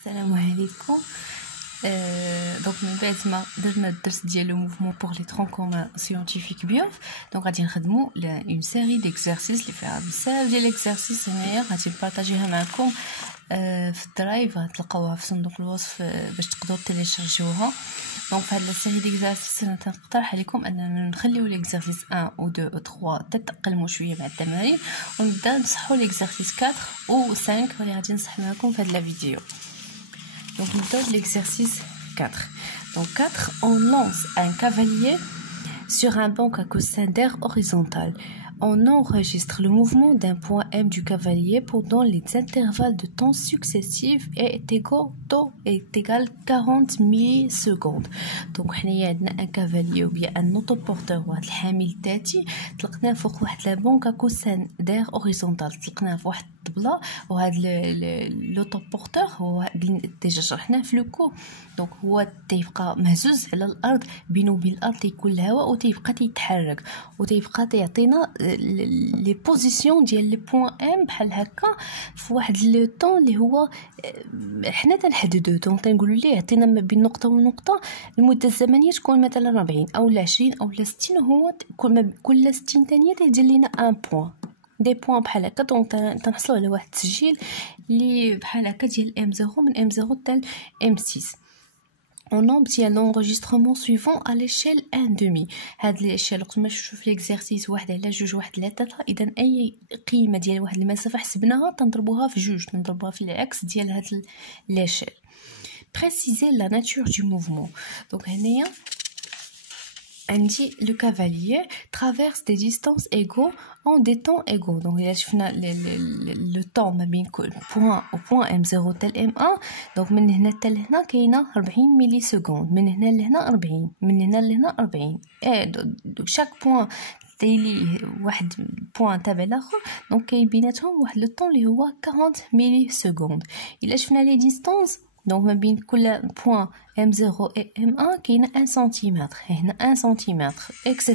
السلام عليكم. دونك من بعد ما درنا الدرس ديال لو موفمون بور لي ترون كومون سيانتيفيك بيوف، دونك غادي نخدموا اون سيري ديكزارسيس اللي فيها بزاف ديال ليكزارسيس. هنايا غادي نبارطاجيها معكم في الدرايف، غتلقاوها في صندوق الوصف باش تقدروا تيليشارجيوها. دونك في هاد لا سيري ديكزارسيس انا تنقترح عليكم اننا نخليو ليكزارسيس 1 و 2 و 3 تتقلموا شويه مع التمارين، ونبدا نصحوا ليكزارسيس 4 و 5 اللي غادي نصح معكم في هاد لا فيديو. Donc on donne l'exercice 4. Donc 4, on lance un cavalier sur un banc à coussin d'air horizontal. On enregistre le mouvement d'un point M du cavalier pendant les intervalles de temps successifs est égal 40 millisecondes. Donc حنايا عندنا un cavalier ou bien un autoporteur واحد الحامل الذاتي طلقناه فوق واحد لا بونك à coussin d'air horizontal، طلقناه في واحد الطبلة، وهاد لوطوبورتور هو ديجا شرحناه في لوكو. دونك هو تيبقى مهزوز على الارض، بينه وبين الارض تيكون الهواء وتيبقى تيتحرك وتيبقى تيعطينا لي بوزيسيون ديال لي بوين ام بحال هكا في واحد لو طون اللي هو حنا تنحددوه. دونك تنقولوا ليه عطينا ما بين نقطه ونقطه المده الزمنيه تكون مثلا 40 او 20 او 60، هو كل 60 ثانيه تيدير لنا ان بوين دي بوين بحال هكا. دونك تنحصلوا على واحد التسجيل اللي بحال هكا ديال M0 من M0 حتى M6. On obtient l'enregistrement suivant à l'échelle 1/2. هاد l'échelle قلت ما شفتو في l'exercice 1 على 2 1 على 3. اذا اي قيمه ديال واحد المسافه حسبناها تنضربوها في 2، تنضربوها في العكس ديال هاد l'échelle. Préciser la nature du mouvement. Donc هنايا عندي le cavalier traverse des distances égaux en des temps égaux. Donc إلا شفنا le temps ما بين كل point au point M0 حتى M1، donc من هنا حتى لهنا كاينه 40 ملي سكوند، من هنا لهنا 40، من هنا لهنا 40. donc chaque point تيلي واحد بوين تابع الاخر، دونك كاين بيناتهم واحد لو طون اللي هو 40 ملي سكوند. الا شفنا لي ديستانس، دونك ما بين كل بوين M0 et M1 كاينه 1 سنتيمتر، هنا 1 سنتيمتر etc.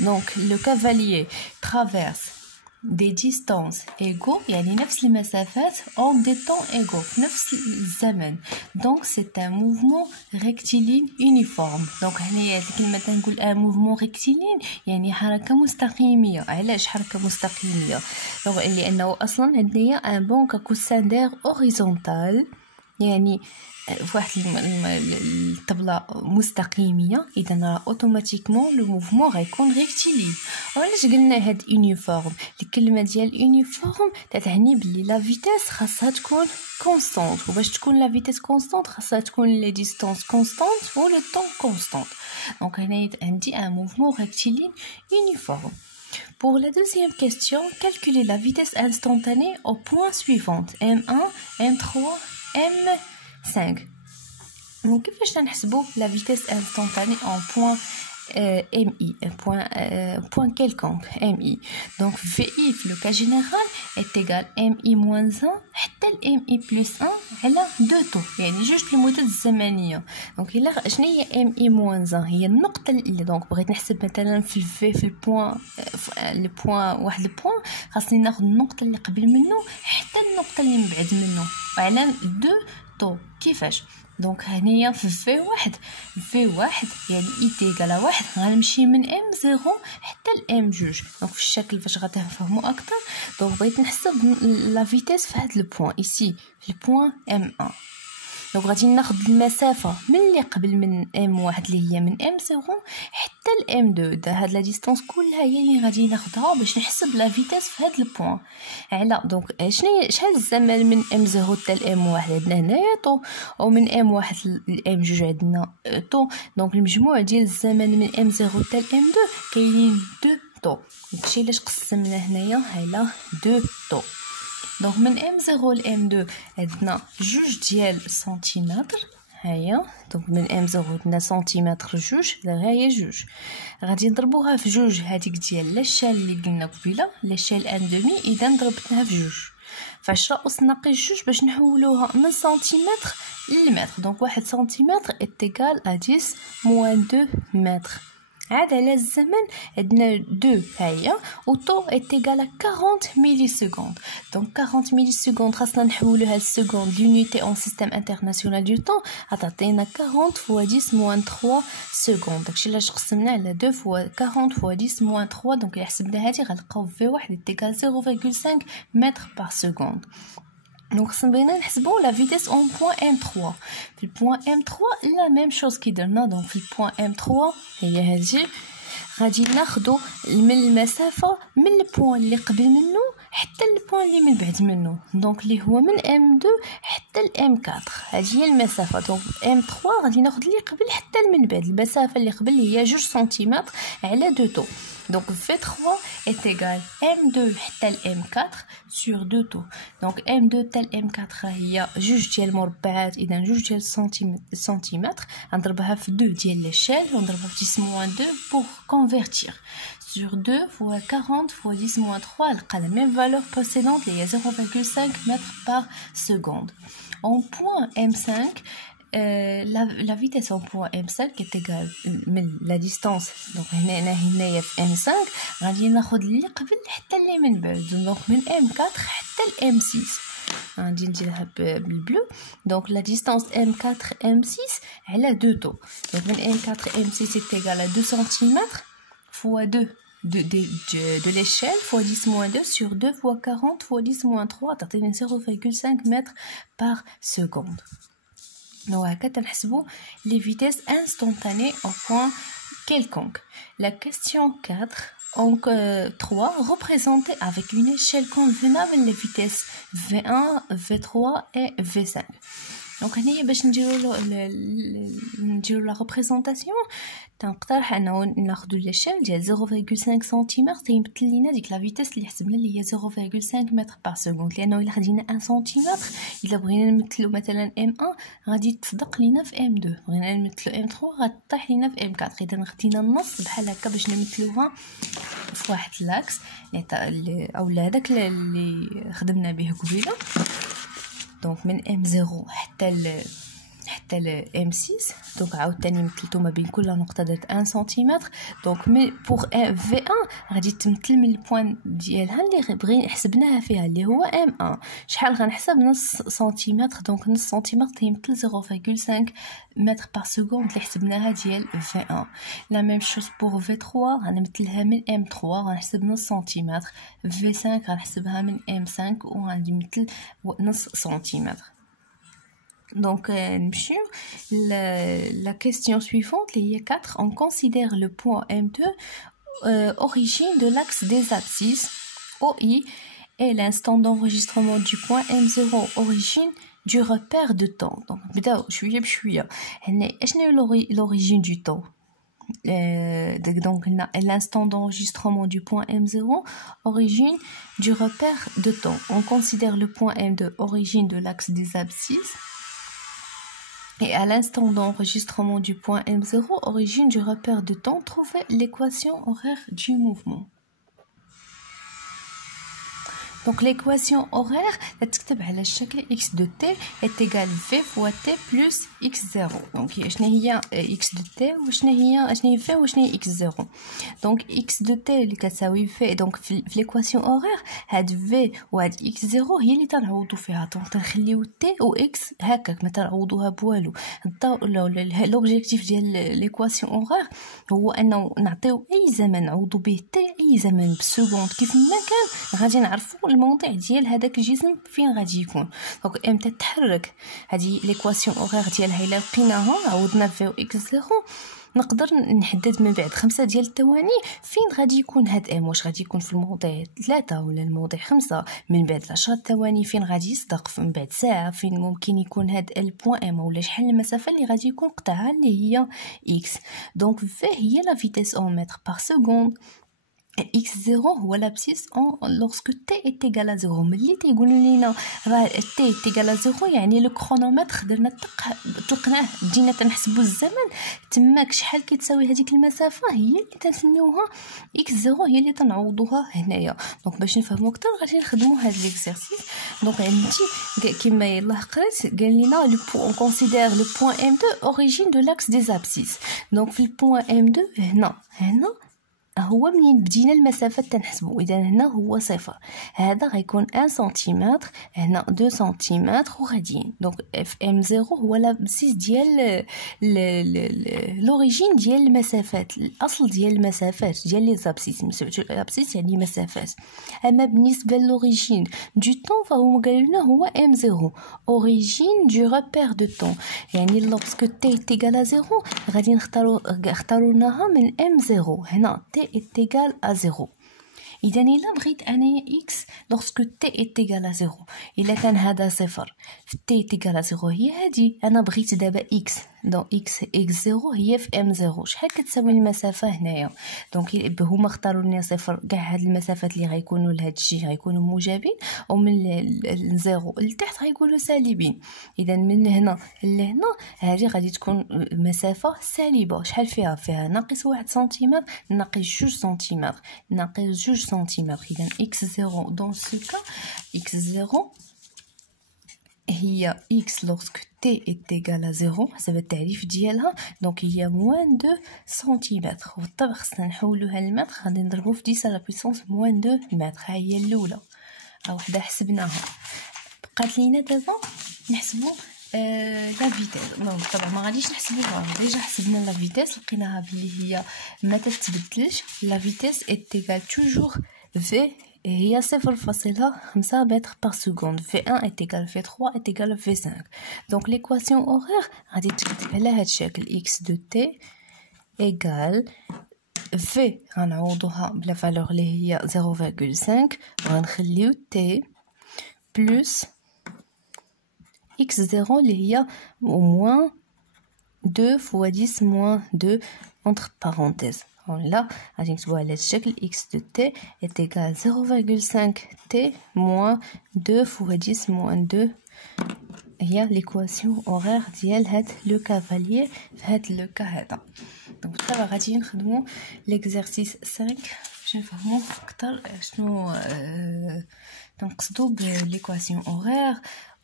donc le cavalier traverse des distances égaux، يعني نفس المسافات en des temps égaux في نفس الزمن. donc c'est un mouvement rectiligne uniforme. donc هنايا الكلمه تنقول un mouvement rectiligne يعني حركه مستقيميه. علاش حركه مستقيميه؟ لانه اصلا عندنا un banc à coussin d'air horizontal، يعني واحد الطبله مستقيميه، اذا اوتوماتيكمون لو موفمون غيكون ريكتيلين. وعلاش قلنا هاد يونيفورم؟ الكلمه ديال يونيفورم تعني بلي لا فيتيس خاصها تكون كونستانت، وباش تكون لا فيتيس كونستانت خاصها تكون لي ديستانس كونستانت و لو طون كونستانت. دونك هنا عندي ان موفمون ريكتيلين يونيفورم. Pour la deuxième question, calculez la vitesse instantanée aux points suivants M1, M3, M5. Donc كيفاش تنحسبوا la vitesse instantanée en point MI, point quelconque MI. donc VI في le cas général est égal MI-1 حتى MI plus 1 على 2 طو، يعني جوج المدد الزمنيه. دونك الا شنو هي MI-1 هي النقطه اللي دونك بغيت نحسب مثلا في الفي في البوين لو بوين واحد البوين، خاصني ناخذ النقطه اللي قبل منه حتى النقطه اللي من بعد منه على 2 طو. كيفاش؟ دونك هنايا في في واحد يعني ايتيغال واحد، غنمشي من M0 حتى M2. دونك في الشكل فاش غتفهموا اكثر. دونك بغيت نحسب لا فيتيس في هذا البوين ايسي في البوين M1. دونك غادي ناخذ المسافه من اللي قبل من M1 اللي هي من M0 حتى M2. هاد لا ديستانس كلها هي اللي غادي ناخذها باش نحسب لا فيتيس في هاد البوين. على دونك شحال الزمن من M0 حتى M1 عندنا هنايا طو، او من M1 ل M2 عندنا طو. دونك المجموع ديال الزمن من M0 حتى M2 كاينين 2 طو. داكشي علاش قسمنا هنايا على 2 طو. دونك من M0 ل M2 عندنا 2 ديال سنتيمتر، هيا. دونك من M0 عندنا سنتيمتر 2، ها هي 2 غادي نضربوها في 2 هذيك ديال لاشال اللي قلنا قبيله لاشال 1/2، اذا ضربتها في 2 في 10 أس ناقص 2 باش نحولوها من سنتيمتر للمتر. دونك 1 سنتيمتر est égal à 10 moins 2 متر. عاد على الزمن عندنا 2 هيا وطو est égal à 40 millisecondes. Donc 40 millisecondes خاصنا نحولوها للسكوند l'unité en système international du temps غتعطينا 40 fois 10 moins 3 secondes. داكشي علاش قسمنا على 2 fois 40 fois 10 moins 3. donc إلا حسبنا هادي غنلقاو V1 est égal à 0,5 mètres par seconde. Donc خصنا نحسبوا la vitesse en point M3. في point M3 la même chose كي درنا. donc في point M3 هي هذه غادي ناخذوا من المسافه من البوين اللي قبل منه حتى البوين اللي من بعد منه. دونك اللي هو من M2 حتى M4 هذه هي المسافه. دونك M3 غادي ناخذ اللي قبل حتى من بعد. المسافه اللي قبل هي 2 سنتيمتر على 2 طو. Donc V3 est égal M2 حتى M4 sur 2 طو. Donc M2 حتى M4 هي 2 ديال المربعات اذا 2 ديال سنتيمتر غنضربها في 2 ديال l'échelle ونضربها في 10 moins 2 pour convertir. Sur 2 fois 40 fois 10 moins 3 elle a la même valeur précédente il y a 0,5 mètres par seconde. En point M5 la vitesse en point M5 est égale la distance. donc هنا في M5 غادي ناخذ اللي قبل حتى اللي من بعد. donc من M4 حتى ل M6 غادي نديرها بالبلو. donc la distance M4 M6 على 2 طو. donc من M4 M6 est égal à 2 cm fois 2 de l'échelle fois 10 moins 2 sur 2 fois 40 fois 10 moins 3 تعطينا 0,5 mètres par seconde. Donc, on va les vitesses instantanées au point quelconque. La question 4, donc 3, représentez avec une échelle convenable les vitesses V1, V3 et V5. Donc, on va la représentation. تنقترح انه ناخذ l'échelle ديال 0,5 سنتيمتر تيمثل لينا ديك لا فيتيس اللي حسبنا اللي هي 0,5 متر بار سكوند. لانه الا خدينا 1 سنتيمتر الا بغينا نمثلو مثلا M1 غادي تصدق لينا في M2. بغينا نمثلو M3 غطيح لينا في M4. اذا خدينا النص بحال هكا باش نمثلوها في واحد لاكس او هذاك اللي خدمنا به قبيله. دونك من M0 حتى ل M6. donc عاوتاني مثلتو ما بين كل نقطه درت 1 سنتيمتر. donc مي بوغ V1 غادي تمثل من البوين ديالها اللي بغينا حسبناها فيها اللي هو M1 شحال غنحسب نص سنتيمتر. donc نص سنتيمتر تيمثل 0,5 متر بار سكوند اللي حسبناها ديال V1. لا ميم شوز بوغ V3 غنمثلها من M3 غنحسب نص سنتيمتر. V5 غنحسبها من M5 وغادي نمثل نص سنتيمتر. Donc, la question suivante, les 4, on considère le point M2 origine de l'axe des abscisses OI et l'instant d'enregistrement du point M0 origine du repère de temps. Donc, l'origine du temps. Donc, l'instant d'enregistrement du point M0 origine du repère de temps. On considère le point M2 origine de l'axe des abscisses. Et à l'instant d'enregistrement du point M0, origine du repère de temps, trouvez l'équation horaire du mouvement. Donc l'équation horaire, تكتب على الشكل x de t est égal v fois t plus x0. Donc شنو هي x de t وشنو هي v وشنو هي x0. donc x de t اللي كتساوي v. donc في l'équation horaire هاد v وهاد x0 هي اللي تنعوضوا فيها. دونك تنخليو t و x هكاك ما تنعوضوها بوالو. l'objectif ديال l'équation horaire هو انه نعطيو اي زمن نعوضوا به t اي زمن بالسكوند كيف ما كان غادي نعرفوا الموضع ديال هذاك الجسم فين غادي يكون. دونك امتى تتحرك هذه ليكواسيون اورير ديالها الا لقيناها عوضنا في اكس 0 نقدر نحدد من بعد 5 ديال الثواني فين غادي يكون هاد ام. واش غادي يكون في الموضع 3 ولا الموضع 5 من بعد 10 ثواني فين غادي يصدق من بعد ساعه فين ممكن يكون هاد البوين ام ولا شحال المسافه اللي غادي يكون قطعها اللي هي اكس. دونك في هي لا فيتيس اون متر بار سكوند x0 هو l'abscisse lorsque t est égal à 0. ملي تيقولوا لينا راه t est égal à 0 يعني لو كرونومتر درنا طلقناه بدينا تنحسبوا الزمن تماك شحال كتساوي هذيك المسافه هي اللي تنسميوها x0 هي اللي تنعوضوها هنايا. دونك باش نفهموا اكثر غادي نخدموا هذا ليكزارسيس. دونك عندي كما يلاه قريت قال لنا لو اون كونسيدير لو بوين M2 اوريجين دو لاكس دي زابسيس. دونك في البوين M2 هنا هو منين بدينا المسافه تنحسبوا. اذا هنا هو صفر، هذا غيكون 1 سنتيمتر، هنا 2 سنتيمتر وغاديين. دونك اف ام 0 هو لابسيس ديال لوريجين ديال المسافات، الاصل ديال المسافات ديال لي زابسيس. سميتو الابسيس يعني مسافات. اما بالنسبه لوريجين دو طون فهو قال لنا هو ام 0 اوريجين دو ريبير دو طون، يعني لوغسكو تي تيغال 0 غادي نختاروناها من ام 0. هنا t est égal à 0. إذا إلا بغيت أنايا x lorsque t est égal à 0، إلا كان هذا صفر في t est égal à 0 هي هادي. أنا بغيت دابا x دونك x0 هي في m0. شحال كتساوي المسافة هنايا؟ دونك هما اختاروا لنا صفر. كاع هاد المسافات اللي غيكونوا لهاد الشيء غيكونوا موجبين، ومن زيرو لتحت غيكونوا سالبين. إذا من هنا لهنا هذه غادي تكون مسافة سالبة. شحال فيها ناقص 1 سنتيمتر، ناقص 2 سنتيمتر، ناقص 2 سنتيمتر. إذا x0 dans ce cas x0 هي x lorsque t est égal à 0 حسب التعريف ديالها. دونك هي موان 2 سنتيمتر، وبالطبع خصنا نحولوها للمتر. غادي نضربو في 10 على بويسونس موان 2 متر. ها هي الاولى وحده حسبناها. بقات لينا دابا نحسبو لا فيتيس. دونك طبعا ما غاديش نحسبوها، ديجا حسبنا لا فيتيس لقيناها بلي هي ما تتبدلش. لا فيتيس est égale toujours v هي 0,5 متر par seconde. V1 est égal V3 est égal V5. Donc l'équation horaire غادي تكتب على هذا الشكل x de t égale v غنعوضوها بلا فالور اللي هي 0,5 وغنخليو t plus x0 اللي هي moins 2 fois 10 moins 2 entre parenthèses. Là, غادي نكتبوها على هذا الشكل x de t est égal 0,5 t moins 2 fois 10 moins 2 هي l'équation horaire ديال هاد لو كافاليي في هاد لو كا هذا. دونك دابا غادي نخدمو ليكزارسيس 5 باش نفهمو اكثر شنو تنقصدو بليكواسيون horaire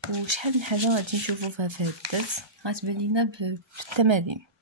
وشحال من حاجه غادي نشوفو فيها في هاد الدرس. غتبان لينا بالتمارين.